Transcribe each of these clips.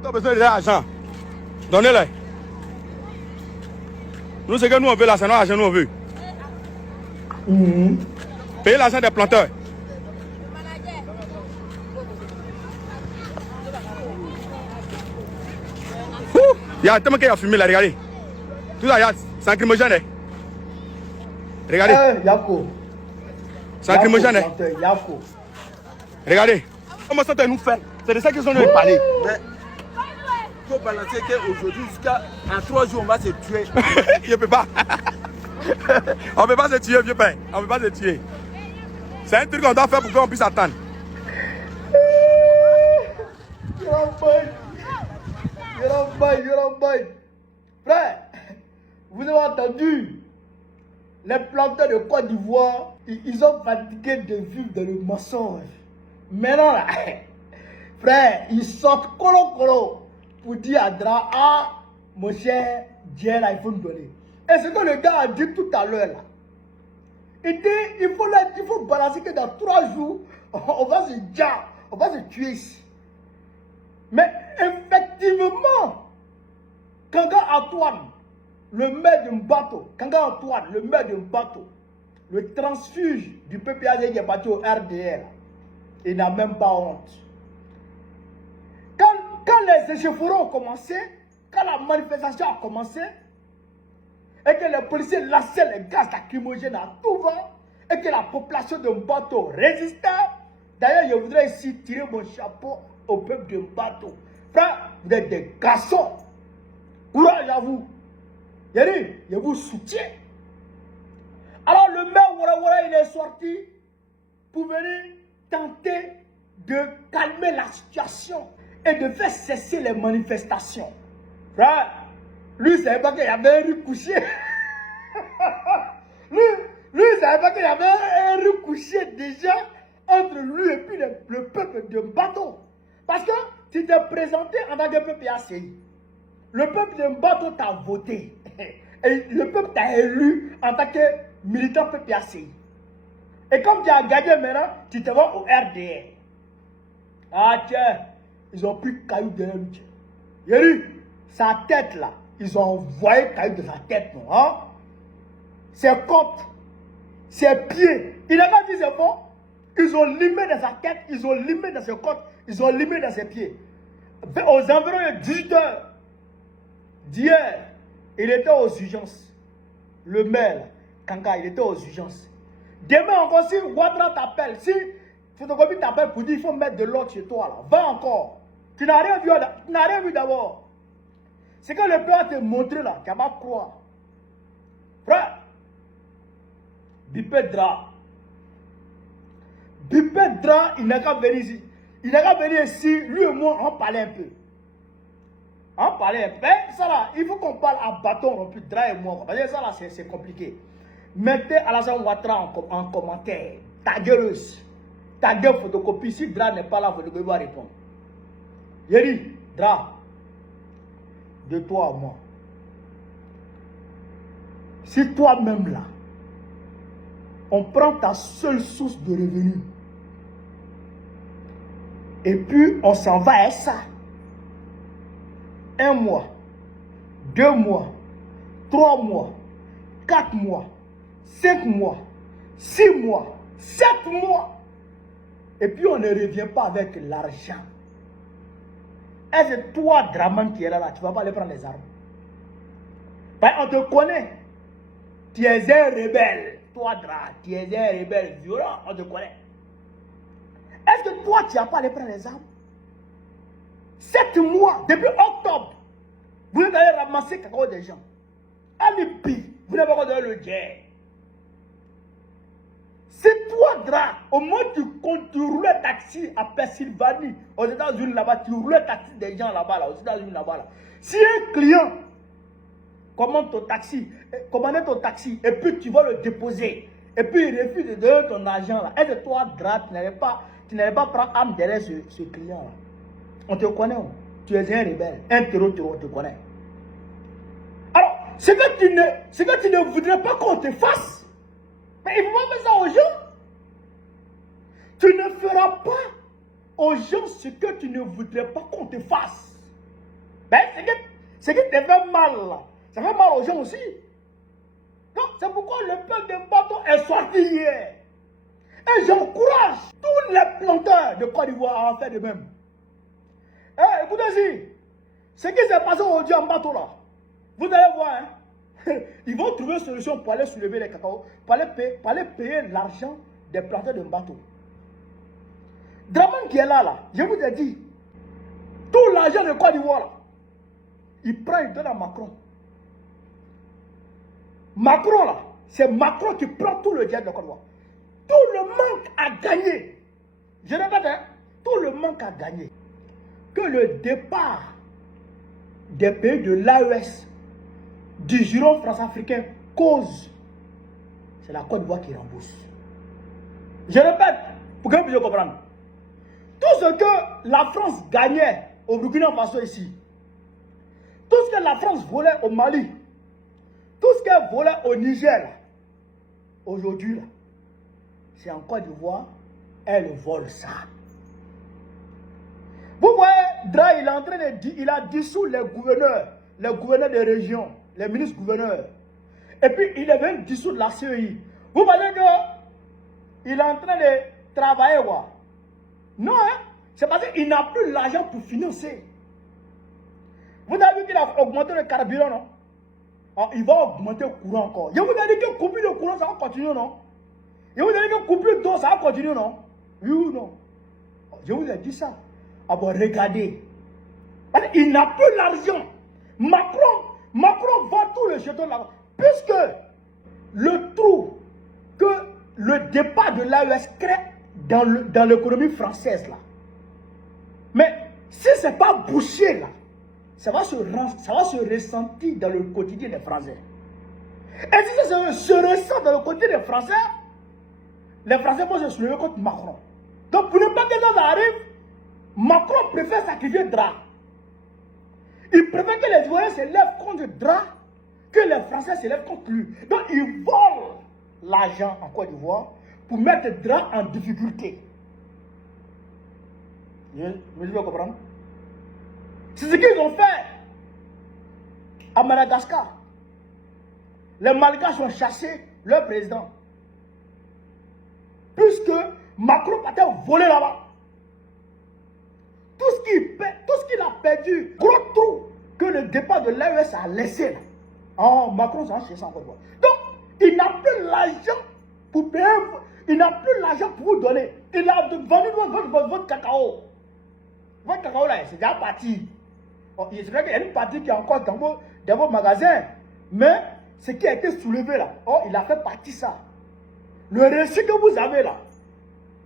Tu as besoin de l'argent. Donnez-le. Nous, ce que nous on veut là, c'est notre argent, nous on veut. Payez l'argent des planteurs. Il y a tellement qu'il a fumé là, regardez. Tout ça, c'est un crimogène. Hein. Regardez. Yako. C'est un crimogène. Hein. Yako. Regardez. Comment ça nous fait? C'est de ça qu'ils ont nous parler. Mais il faut balancer qu'aujourd'hui, jusqu'à 3 jours, on va se tuer. Je ne peux pas. On ne peut pas se tuer, vieux père. On ne peut pas se tuer. C'est un truc qu'on doit faire pour qu'on puisse attendre. Frère, vous avez entendu? Les planteurs de Côte d'Ivoire, ils ont fatigué de vivre dans le mensonge. Maintenant là, frère, ils sortent colo pour dire à Dra, ah, mon cher Dieu là, il faut nous donner. Et ce que le gars a dit tout à l'heure là, il dit, il faut balancer que dans 3 jours, on va se tuer ici. Mais effectivement, Kanga Antoine, le maire de Mbato, le transfuge du PPAG qui est parti au RDR, il n'a même pas honte. Quand les échauffourées ont commencé, quand la manifestation a commencé, et que les policiers lançaient les gaz lacrymogènes à tout vent, et que la population de Mbato résistait, d'ailleurs, je voudrais ici tirer mon chapeau au peuple de Mbato. Frère, vous êtes des garçons. Courage à vous. Je vous soutiens. Alors le maire Wara, il est sorti pour venir tenter de calmer la situation et de faire cesser les manifestations. Frère, lui, il ne savait pas qu'il y avait un riz couché. lui, il ne savait pas qu'il y avait un riz couché déjà entre lui et puis le peuple de Mbato. Parce que tu t'es présenté en tant que peuple ACI. Le peuple de Mbato t'a voté. Et le peuple t'a élu en tant que militant PPACI. Et comme tu as gagné maintenant, tu te vas au RDR. Ah tiens, ils ont pris caillou derrière lui. Yéri, sa tête là, ils ont envoyé caillou de sa tête, non? Hein? Ses côtes, ses pieds. Il n'a pas dit c'est bon. Ils ont limé dans sa tête, ils ont limé dans ses côtes, ils ont limé dans ses pieds. Aux environs de 18 heures d'hier, il était aux urgences. Le maire, Kanga, il était aux urgences. Demain encore, si Ouattara t'appelle, si Photocopie t'appelle pour dire qu'il faut mettre de l'ordre chez toi, là, va encore. Tu n'as rien vu d'abord. C'est que le père te montrer là, tu vas croire. Frère, Bipedra, il n'a qu'à venir ici. Il n'a qu'à venir ici, lui et moi, on parlait un peu. On parlait un peu. Ça là, il faut qu'on parle à bâton rompu, Dra et moi. Parce que ça là, c'est compliqué. Mettez Alassane Ouattara en commentaire. Ta gueuleuse. Ta gueule photocopie. Si Dra n'est pas là, photocopie va répondre. Yeri, Dra, de toi à moi. Si toi-même là, on prend ta seule source de revenus, et puis on s'en va à ça. 1 mois, 2 mois, 3 mois, 4 mois, 5 mois, 6 mois, 7 mois. Et puis on ne revient pas avec l'argent. Est-ce que toi, Draman, qui est là, tu ne vas pas aller prendre les armes? Ben, on te connaît. Tu es un rebelle. Toi, Dra, tu es un rebelle violent, on te connaît. Est-ce que toi, tu n'as pas allé prendre les armes? 7 mois, depuis octobre, vous allez ramasser cacao des gens. Alibi, vous n'avez pas donné le guerre. C'est toi, Dra, au moins tu roulais taxi à Pennsylvanie, aux États-Unis là-bas, tu roulais taxi des gens là-bas, là, aux États-Unis là-bas. Là. Si un client commandait ton taxi, et puis tu vas le déposer, et puis il refuse de donner ton argent là, et de toi, Dra, tu n'avais pas prendre âme derrière ce client là. On te connaît, tu es un rebelle, un terreau, on te connaît. Alors, ce que tu ne voudrais pas qu'on te fasse, mais il faut pas faire ça aux gens. Tu ne feras pas aux gens ce que tu ne voudrais pas qu'on te fasse. Ben, ce qui te fait mal, là, ça fait mal aux gens aussi. Donc, c'est pourquoi le peuple de Bato est sorti hier. Et j'encourage tous les planteurs de Côte d'Ivoire à en faire de même. Eh, écoutez-y, ce qui s'est passé aujourd'hui en Bato, là, vous allez voir, hein, ils vont trouver une solution pour aller soulever les cacao, pour aller payer l'argent des planteurs de Bato. Draman qui est là, je vous ai dit, tout l'argent de Côte d'Ivoire, là, il prend, il donne à Macron. Macron, là, c'est Macron qui prend tout le diable de Côte d'Ivoire. Tout le manque à gagner. Je répète, hein, tout le manque à gagner. Que le départ des pays de l'AES, du giron France-Africain, cause, c'est la Côte d'Ivoire qui rembourse. Je répète, pour que vous puissiez comprendre. Tout ce que la France gagnait au Burkina Faso ici, tout ce que la France volait au Mali, tout ce qu'elle volait au Niger, aujourd'hui, c'est en Côte d'Ivoire, elle vole ça. Vous voyez, Dra, il est en train il a dissous les gouverneurs de région, les ministres gouverneurs. Et puis, il est venu dissoudre la CEI. Vous voyez qu'il est en train de travailler, quoi. Non, hein? C'est parce qu'il n'a plus l'argent pour financer. Vous avez vu qu'il a augmenté le carburant, non? Oh, il va augmenter le courant encore. Je vous ai dit que coupure de courant, ça va continuer, non? Je vous ai dit que coupure d'eau, ça va continuer, non? Oui ou non? Je vous ai dit ça. Ah bon, regardez. Il n'a plus l'argent. Macron vend tout le jeton là-bas. Puisque le trou que le départ de l'AES crée dans l'économie française, là. Mais si ce n'est pas bouché, là, ça va se ressentir dans le quotidien des Français. Et si ça se ressent dans le quotidien des Français, les Français vont se soulever contre Macron. Donc pour ne pas que ça arrive, Macron préfère sacrifier Dra. Il préfère que les Ivoiriens se lèvent contre Dra que les Français se lèvent contre lui. Donc ils volent l'argent en Côte d'Ivoire pour mettre Dra en difficulté. Vous devez comprendre? C'est ce qu'ils ont fait à Madagascar. Les Malgaches ont chassé leur président. Puisque Macron partait voler là-bas. Tout ce qu'il a perdu, gros trou que le départ de l'AES a laissé là. Oh, Macron s'en cherche encore. Donc, il n'a plus l'argent pour payer. Il n'a plus l'argent pour vous donner. Il a vendu votre cacao. Votre cacao là, c'est déjà parti. Oh, c'est vrai qu'il y a une partie qui est encore dans vos magasins. Mais ce qui a été soulevé là, oh, il a fait partie ça. Le récit que vous avez là,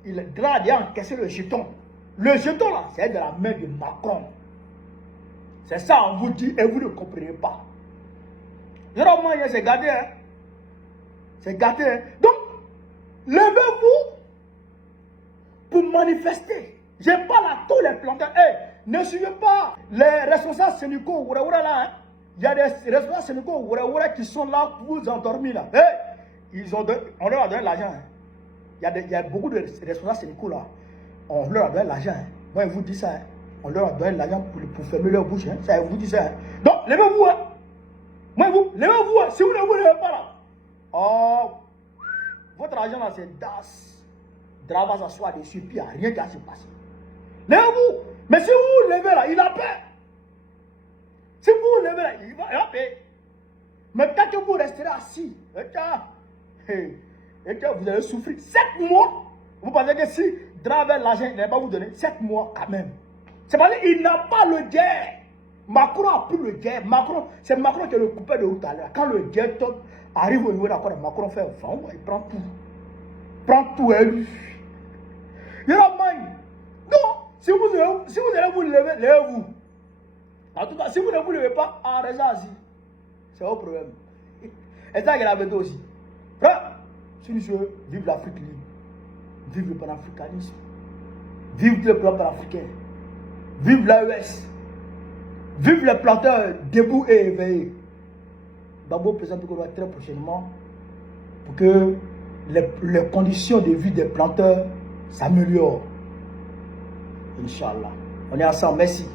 il a encaissé le jeton. Le jeton là, c'est de la main de Macron. C'est ça, on vous dit et vous ne comprenez pas. Généralement, c'est gâté. Hein? C'est gâté. Hein? Donc, levez-vous pour manifester. Je parle à tous les planteurs. Hey, ne suivez pas les responsables syndicaux là. Hein? Il y a des responsables syndicaux qui sont là pour vous endormir là. Hey, on leur a donné l'argent. Hein? Il y a beaucoup de responsables syndicaux là. On leur a donné l'argent. Hein? Moi, je vous dis ça. Hein? On leur a donné l'argent pour fermer leur bouche. Hein? Ça, je vous dis ça. Hein? Donc, levez-vous. Hein? Moi, levez-vous. Hein? Si vous ne vous levez pas là, oh, votre argent là, c'est DAS. Dra va s'asseoir dessus, puis il n'y a rien qui va se passer. Levez-vous. Mais si vous vous levez là, il a peur. Si vous vous levez là, il va payer. Mais tant que vous resterez assis, vous allez souffrir 7 mois. Vous pensez que si Dra avait l'argent, il n'allait pas vous donner 7 mois quand même. C'est parce qu'il n'a pas le guerre. Macron a plus le guerre. C'est Macron qui est le coupé de route à l'heure. Quand le guerre arrive au niveau d'accord, Macron fait vent, il prend tout. Prend tout et lui. Il a main. Donc, si vous allez vous lever, levez-vous. En tout cas, si vous ne vous levez pas, restez assis. C'est un problème. Et ça, il a besoin aussi. Si nous vive l'Afrique libre, vive le panafricanisme, vive le plan panafricain, vive l'AES, vive les planteurs debout et éveillés. Babo présente très prochainement pour que les conditions de vie des planteurs s'améliorent. Inch'Allah. On est ensemble. Merci.